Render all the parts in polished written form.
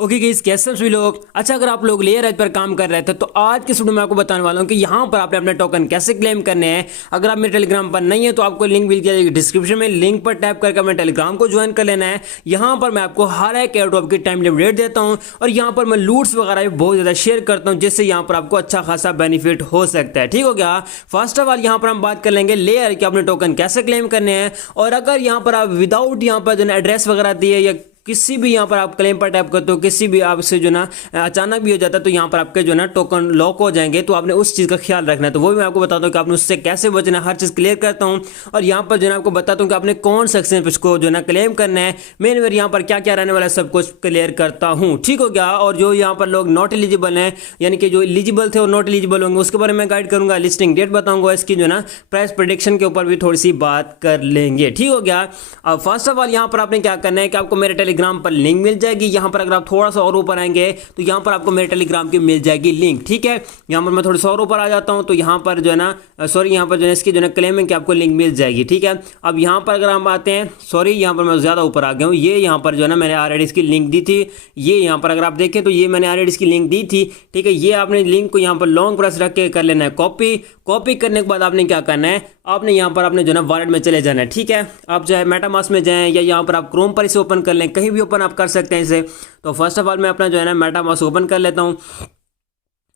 Okay guys, कैसे हैं सभी लोग। अच्छा, अगर आप लोग लेयर एज पर काम कर रहे थे तो आज के वीडियो में आपको बताने वाला हूं कि यहाँ पर आपने अपने टोकन कैसे क्लेम करने हैं। अगर आप मेरे टेलीग्राम पर नहीं है तो आपको लिंक मिल जाएगी डिस्क्रिप्शन में, लिंक पर टैप करके अपने टेलीग्राम को ज्वाइन कर लेना है। यहाँ पर मैं आपको हर एक एयरड्रॉप की टाइम लिमिट देता हूँ और यहाँ पर मैं लूट्स वगैरह भी बहुत ज़्यादा शेयर करता हूँ, जिससे यहाँ पर आपको अच्छा खासा बेनिफिट हो सकता है। ठीक हो गया। फर्स्ट ऑफ ऑल यहाँ पर हम बात कर लेंगे लेयर के अपने टोकन कैसे क्लेम करने हैं। और अगर यहाँ पर आप विदाउट यहाँ पर जो एड्रेस वगैरह दिए या किसी भी यहाँ पर आप क्लेम पर टैप करते हो, किसी भी आपसे जो ना अचानक भी हो जाता है तो यहाँ पर आपके जो ना टोकन लॉक हो जाएंगे। तो आपने उस चीज़ का ख्याल रखना है। तो वो भी मैं आपको बताता हूँ कि आपने उससे कैसे बचना है, हर चीज़ क्लियर करता हूँ। और यहाँ पर जो ना आपको बताता हूँ कि आपने कौन सा एक्सचेंज इसको जो ना क्लेम करना है, मेन यहाँ पर क्या क्या रहने वाला है, सब कुछ क्लियर करता हूँ। ठीक हो गया। और जो यहाँ पर लोग नॉट एलिजिबल हैं, यानी कि जो एलिजिबल थे और नॉट एलिजिबल होंगे, उसके बारे में गाइड करूँगा, लिस्टिंग डेट बताऊँगा, इसकी जो ना प्राइस प्रेडिक्शन के ऊपर भी थोड़ी सी बात कर लेंगे। ठीक हो गया। अब फर्स्ट ऑफ ऑल यहाँ पर आपने क्या करना है कि आपको मेरे टेलीग्राम पर लिंक मिल जाएगी। यहाँ पर अगर आप थोड़ा सा और ऊपर आएंगे तो यहाँ पर आपको मेरे टेलीग्राम की मिल जाएगी लिंक। ठीक है। यहाँ पर मैं थोड़ा सा और ऊपर आ जाता हूँ तो यहाँ पर जो है ना सॉरी, यहाँ पर जो है इसकी जो है क्लेमिंग की आपको लिंक मिल जाएगी। ठीक है। अब यहाँ पर अगर हम आते हैं, सॉरी यहाँ पर मैं ज़्यादा ऊपर आ गया हूँ, ये यहाँ पर जो है ना मैंने ऑलरेडी इसकी लिंक दी थी। ये यहाँ पर अगर आप देखें तो ये मैंने ऑलरेडी इसकी लिंक दी थी। ठीक है। ये आपने लिंक को यहाँ पर लॉन्ग प्रेस रख के कर लेना है कॉपी। कॉपी करने के बाद आपने क्या करना है, आपने यहाँ पर अपने जो ना वॉलेट में चले जाना है। ठीक है। आप चाहे मेटामास्क में जाएं या यहाँ पर आप क्रोम पर इसे ओपन कर लें, कहीं भी ओपन आप कर सकते हैं इसे। तो फर्स्ट ऑफ ऑल मैं अपना जो है ना मेटामास्क ओपन कर लेता हूँ।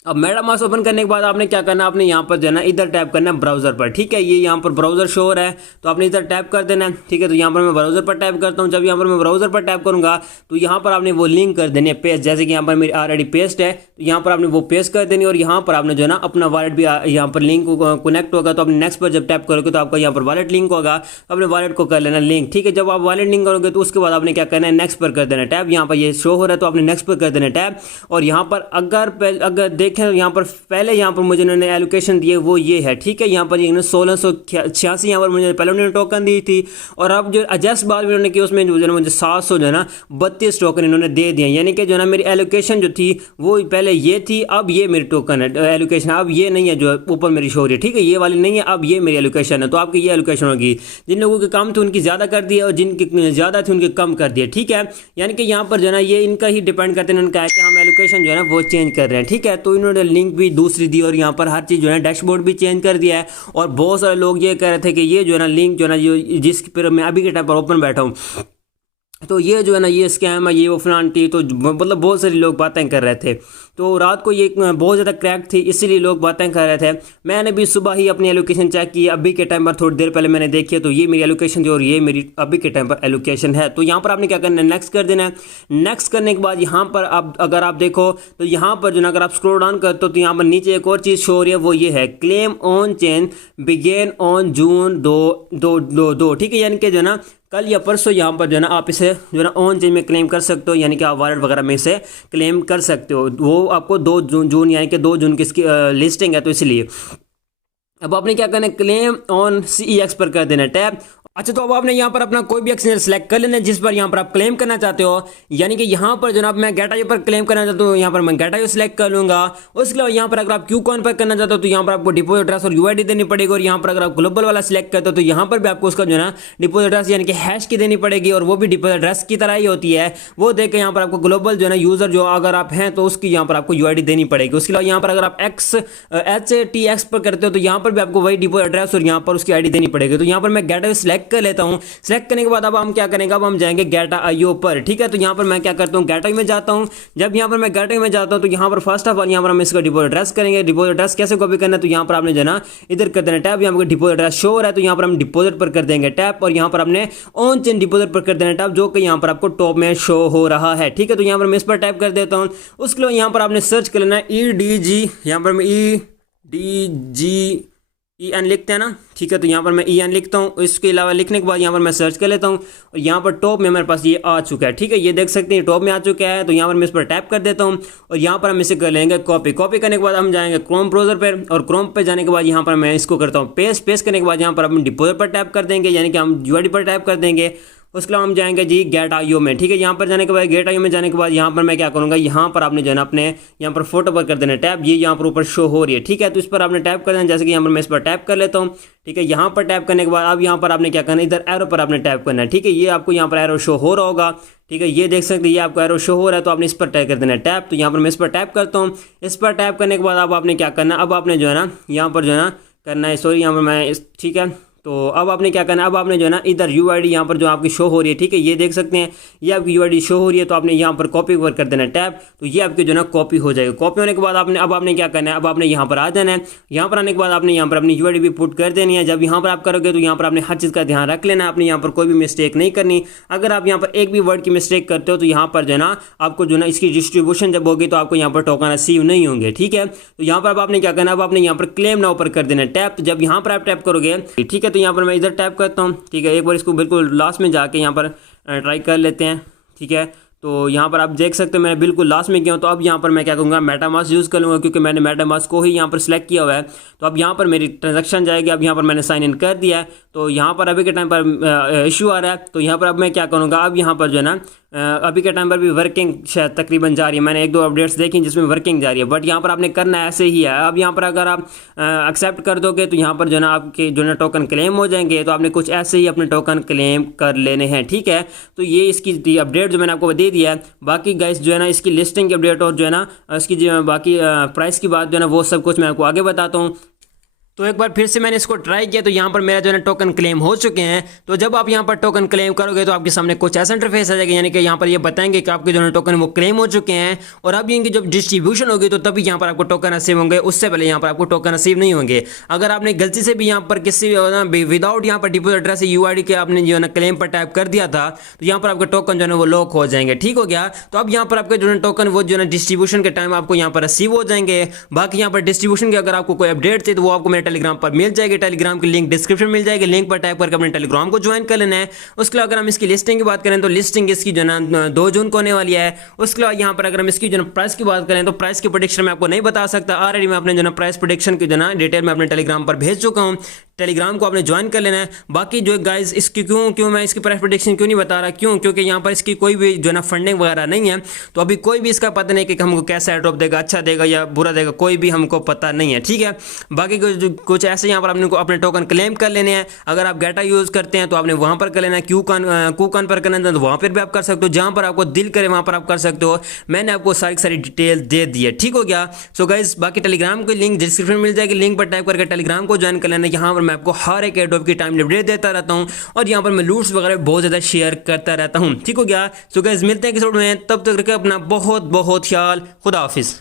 अब मेटामास्क ओपन करने के बाद आपने क्या करना है, आपने यहाँ पर जो है ना इधर टैप करना है ब्राउजर पर। ठीक है। ये यहाँ पर ब्राउजर शो हो रहा है तो आपने इधर टैप कर देना है। ठीक है। तो यहाँ पर मैं ब्राउजर पर टैप करता हूँ। जब यहाँ पर मैं ब्राउजर पर टैप करूँगा तो यहाँ पर आपने वो लिंक कर देनी है पेस्ट, जैसे कि यहाँ पर मेरी ऑलरेडी पेस्ट है तो यहाँ पर आपने वो पेस्ट कर देनी। और यहाँ पर आपने जो है ना अपना वॉलेट भी यहाँ पर लिंक कनेक्ट होगा तो आपने नेक्स्ट पर जब टैप करोगे तो आपका यहाँ पर वॉलेट लिंक होगा, तो अपने वॉलेट को कर लेना लिंक। ठीक है। जब आप वॉलेट लिंक करोगे तो उसके बाद आपने क्या करना है, नेक्स्ट पर कर देना टैप। यहाँ पर ये शो हो रहा है तो आपने नेक्स्ट पर कर देना टैप। और यहाँ पर अगर देखें यहाँ पर पहले यहाँ पर मुझे इन्होंने एलोकेशन दिए वो ये है। ठीक है। यहाँ पर इन्होंने 1686 यहाँ पर मुझे पहले उन्होंने टोकन दी थी और अब जो एडजस्ट बाद इन्होंने की उसमें जो है मुझे 700 जो है ना 32 टोकन इन्होंने दे दिए। यानी कि जो है ना मेरी एलोकेशन जो थी वो पहले ये थी, अब ये मेरी टोकन है एलोकेशन, अब ये नहीं है जो ऊपर मेरी शो हो रही है। ठीक है। ये वाली नहीं है, अब ये मेरी एलोकेशन है। तो आपकी ये एलोकेशन होगी। जिन लोगों के कम थे उनकी ज़्यादा कर दी और जिनकी ज़्यादा थी उनके कम कर दिए। ठीक है। यानी कि यहाँ पर जो है ना ये इनका ही डिपेंड करते हैं, इन्होंने कहा कि हम एलोकेशन जो है ना वो चेंज कर रहे हैं। ठीक है। तो इन्होंने लिंक भी दूसरी दी और यहाँ पर हर चीज़ जो है डैशबोर्ड भी चेंज कर दिया है। और बहुत सारे लोग ये कह रहे थे कि ये जो है ना लिंक जो है ना जिस पर मैं अभी के टाइम पर ओपन बैठा हूँ तो ये जो है ना ये स्कैम है, ये वो फलान थी। तो मतलब बहुत सारे लोग बातें कर रहे थे। तो रात को ये बहुत ज़्यादा क्रैक थी, इसीलिए लोग बातें कर रहे थे। मैंने भी सुबह ही अपनी एलोकेशन चेक की, अभी के टाइम पर थोड़ी देर पहले मैंने देखी तो ये मेरी एलोकेशन थी और ये मेरी अभी के टाइम पर एलोकेशन है। तो यहाँ पर आपने क्या करना है, नेक्स्ट कर देना है। नेक्स्ट करने के बाद यहाँ पर आप अगर आप देखो तो यहाँ पर जो ना अगर आप स्क्रॉल डाउन करते हो तो यहाँ पर नीचे एक और चीज़ शो हो रही है, वो ये है claim on chain began on June 2। ठीक है। यानी कि जो ना कल या परसों यहाँ पर जो है ना आप इसे जो है ना ऑन चेन में क्लेम कर सकते हो, यानी कि आप वॉलेट वगैरह में इसे क्लेम कर सकते हो। वो आपको 2 जून यानी कि 2 जून की इसकी लिस्टिंग है, तो इसलिए अब आपने क्या करना है, क्लेम ऑन CEX पर कर देना टैप। अच्छा, तो अब आपने यहाँ पर अपना कोई भी एक्सचेंज सेलेक्ट कर लेना है जिस पर यहाँ पर आप क्लेम करना चाहते हो। यानी कि यहाँ पर जनाब मैं गेटायो पर क्लेम करना चाहता हूँ, यहाँ पर मैं गेटायो सेलेक्ट कर लूँगा। उसके अलावा यहाँ पर अगर आप क्यूकॉइन पर करना चाहते हो तो यहाँ पर आपको डिपोजिट एड्रेस और UID देनी पड़ेगी। और यहाँ पर अगर आप ग्लोबल वाला सिलेक्ट करते हो तो यहाँ पर भी आपको उसका जो है ना डिपोजिट एड्रेस यानी कि हैश की देनी पड़ेगी, और वो भी डिपोजिट एड्रेस की तरह ही होती है। वो देख के यहाँ पर आपको ग्लोबल जो है ना यूज़र जो अगर आप हैं तो उसकी यहाँ पर आपको UID देनी पड़ेगी। उसके अलावा यहाँ पर अगर आप HATX पर करते हो तो यहाँ पर भी आपको वही डिपोजिट एड्रेस और यहाँ पर उसकी ID देनी पड़ेगी। तो यहाँ पर मैं गेटायो सेलेक्ट कर लेता हूँ। सेलेक्ट करने के बाद अब हम क्या करेंगे, अब हम जाएंगे गेटायो पर। ठीक है। तो यहाँ पर मैं क्या करता हूँ, गेटायो में जाता हूँ। जब यहाँ पर मैं गेटायो में जाता हूँ तो यहाँ पर फर्स्ट ऑफ ऑल यहाँ पर हम इसका डिपोजिट एड्रेस करेंगे। डिपोजिट एड्रेस कैसे कॉपी करना है, तो यहाँ पर आपने जो ना इधर कर देना टैप। यहाँ पर डिपोजिट एड्रेस शो हो रहा है तो यहाँ पर हम डिपोजिट पर कर देंगे टैप, और यहाँ पर हमने ऑन चेन डिपोजिट पर कर देना टैप, जो कि यहाँ पर आपको टॉप में शो हो रहा है। ठीक है। तो यहाँ पर मैं इस पर टैप कर देता हूँ। उसके लिए यहाँ पर आपने सर्च कर लेना है EDG, यहाँ पर मैं EN लिखते हैं ना। ठीक है। तो यहाँ पर मैं EN लिखता हूँ। इसके अलावा लिखने के बाद यहाँ पर मैं सर्च कर लेता हूँ और यहाँ पर टॉप में मेरे पास ये आ चुका है। ठीक है। ये देख सकते हैं टॉप में आ चुका है। तो यहाँ पर मैं इस पर टैप कर देता हूँ और यहाँ पर हम इसे कर लेंगे कॉपी। कॉपी करने के बाद हम जाएंगे क्रोम ब्राउजर पर, और क्रोम पे जाने के बाद यहाँ पर मैं इसको करता हूँ पेस्ट। पेस्ट करने के बाद यहाँ पर हम डिपोजिट पर टैप कर देंगे, यानी कि हम UID पर टैप कर देंगे। उसके अलावा हम जाएंगे जी गेटायो में। ठीक है। यहाँ पर जाने के बाद गेटायो में जाने के बाद यहाँ पर मैं क्या करूँगा, यहाँ पर आपने जो है ना अपने यहाँ पर फोटो पर कर देना टैप। ये यहाँ पर ऊपर शो हो रही है। ठीक है। तो इस पर आपने टैप कर देना, जैसे कि यहाँ पर मैं इस पर टैप कर लेता हूँ। ठीक है। यहाँ पर टैप करने के बाद अब यहाँ पर आपने क्या करना है, इधर एरो पर आपने टैप करना है। ठीक है। ये आपको यहाँ पर एरो शो हो रहा होगा। ठीक है। ये देख सकते हैं, ये आपको एरो शो हो रहा है, तो आपने इस पर टैप कर देना है टैप। तो यहाँ पर मैं इस पर टैप करता हूँ। इस पर टैप करने के बाद अब आपने क्या करना है, अब आपने जो है ना यहाँ पर जो है ना करना है, सॉरी यहाँ पर मैं इस, ठीक है। तो अब आपने क्या करना है, अब आपने जो है ना इधर UID यहाँ पर जो आपकी शो हो रही है, ठीक है, ये देख सकते हैं ये आपकी UID शो हो रही है। तो आपने यहाँ पर कॉपी पर कर देना है टैप, तो ये आपकी जो है ना कॉपी हो जाएगी। कॉपी होने के बाद आपने अब आपने क्या करना है, अब आपने यहाँ पर आ जाना है। यहाँ पर आने के बाद आपने यहाँ पर अपनी UID भी पुट कर देनी है। जब यहाँ पर आप करोगे तो यहाँ पर आपने हर चीज़ का ध्यान रख लेना है, आपने यहाँ पर कोई भी मिस्टेक नहीं करनी। अगर आप यहाँ पर एक भी वर्ड की मिस्टेक करते हो तो यहाँ पर जो है ना आपको जो है ना इसकी डिस्ट्रीब्यूशन जब होगी तो आपको यहाँ पर टोकन रिसीव नहीं होंगे, ठीक है। तो यहाँ पर अब आपने क्या करना है, अब आपने यहाँ पर क्लेम नाउ पर कर देना है टैप। तो जब यहाँ पर आप टैप करोगे, ठीक है, तो यहाँ पर मैं इधर टैप करता हूँ, ठीक है। एक बार इसको बिल्कुल लास्ट में जाके यहाँ पर ट्राई कर लेते हैं, ठीक है। तो यहाँ पर आप देख सकते हो मैं बिल्कुल लास्ट में गया हूँ। तो अब यहाँ पर मैं क्या करूँगा, मेटामास्क यूज़ कर लूँगा, क्योंकि मैंने मेटामास्क को ही यहाँ पर सिलेक्ट किया हुआ है। तो अब यहाँ पर मेरी ट्रांजैक्शन जाएगी। अब यहाँ पर मैंने साइन इन कर दिया है, तो यहाँ पर अभी के टाइम पर इशू आ रहा है। तो यहाँ पर अब मैं क्या करूँगा, अब यहाँ पर जो है ना अभी के टाइम पर भी वर्किंग शायद तकरीबन जा रही है। मैंने एक दो अपडेट्स देखी जिसमें वर्किंग जा रही है, बट यहाँ पर आपने करना ऐसे ही है। अब यहाँ पर अगर आप एक्सेप्ट कर दोगे तो यहाँ पर जो है ना आपके जो है टोकन क्लेम हो जाएंगे। तो आपने कुछ ऐसे ही अपने टोकन क्लेम कर लेने हैं, ठीक है। तो ये इसकी अपडेट जो मैंने आपको दे दिया है। बाकी गाइस जो है ना इसकी लिस्टिंग की अपडेट और जो है ना इसकी जो बाकी प्राइस की बात जो है ना वो सब कुछ मैं आपको आगे बताता हूँ। तो एक बार फिर से मैंने इसको ट्राई किया, तो यहाँ पर मेरा जो है टोकन क्लेम हो चुके हैं। तो जब आप यहाँ पर टोकन क्लेम करोगे तो आपके सामने कुछ ऐसा इंटरफेस आ जाएगा, यानी कि यहाँ पर ये बताएंगे कि आपके जो है टोकन वो क्लेम हो चुके हैं। और अब इनकी जब डिस्ट्रीब्यूशन होगी तो तभी यहाँ पर आपको टोकन रिसीव होंगे, उससे पहले यहाँ पर आपको टोकन रिसीव नहीं होंगे। अगर आपने गलती से भी यहाँ पर किसी विदाउट यहाँ पर डिपोजिट एड्रेस UID के आपने जो है ना क्लेम पर टाइप कर दिया था, तो यहाँ पर आपके टोकन जो है वो लॉक हो जाएंगे, ठीक हो गया। तो अब यहाँ पर आपके जो है टोकन वो जो है डिस्ट्रीब्यूशन के टाइम आपको यहाँ पर रिसीव हो जाएंगे। बाकी यहाँ पर डिस्ट्रीब्यूशन की अगर आपको कोई अपडेट चाहिए तो वो आपको मेरे टेलीग्राम पर मिल जाएगी। टेलीग्राम की लिंक डिस्क्रिप्शन मिल जाएगी, लिंक पर टाइप करके अपने टेलीग्राम को ज्वाइन कर लेना है। उसके अलावा अगर हम इसकी लिस्टिंग की बात करें तो लिस्टिंग इसकी जो है 2 जून को होने वाली है। उसके अलावा यहाँ पर अगर हम इसकी जो प्राइस की बात करें तो प्राइस की प्रेडिक्शन मैं आपको नहीं बता सकता। ऑलरेडी मैं अपने जो प्राइस प्रेडिक्शन की जो डिटेल में अपने टेलीग्राम पर भेज चुका हूँ। टेलीग्राम को आपने ज्वाइन कर लेना है। बाकी जो गाइस इसकी क्यों मैं इसकी प्राइस प्रेडिक्शन क्यों नहीं बता रहा, क्योंकि यहाँ पर इसकी कोई भी जो है फंडिंग वगैरह नहीं है। तो अभी कोई भी इसका पता नहीं कि हमको कैसा एयरड्रॉप देगा, अच्छा देगा या बुरा देगा, कोई भी हमको पता नहीं है, ठीक है। बाकी कुछ ऐसे यहाँ पर आपने अपने टोकन क्लेम कर लेने हैं। अगर आप गेटा यूज़ करते हैं तो आपने वहाँ पर कर लेना है, कूकन पर करना है तो वहाँ पर भी आप कर सकते हो, जहाँ पर आपको दिल करे वहाँ पर आप कर सकते हो। मैंने आपको सारी डिटेल दे दी है, ठीक हो गया। सो गाइस बाकी टेलीग्राम की लिंक डिस्क्रिप्शन मिल जाएगी, लिंक पर टाइप करके टेलीग्राम को ज्वाइन कर लेना। यहाँ पर मैं आपको हर एक एयरड्रॉप की टाइम अपडेट देता रहता हूँ और यहाँ पर मैं लूट्स वगैरह बहुत ज़्यादा शेयर करता रहता हूँ, ठीक हो गया। सो गाइस मिलते हैं किसी वीडियो में, तब तक रखिए अपना बहुत बहुत ख्याल। खुदा हाफिज़।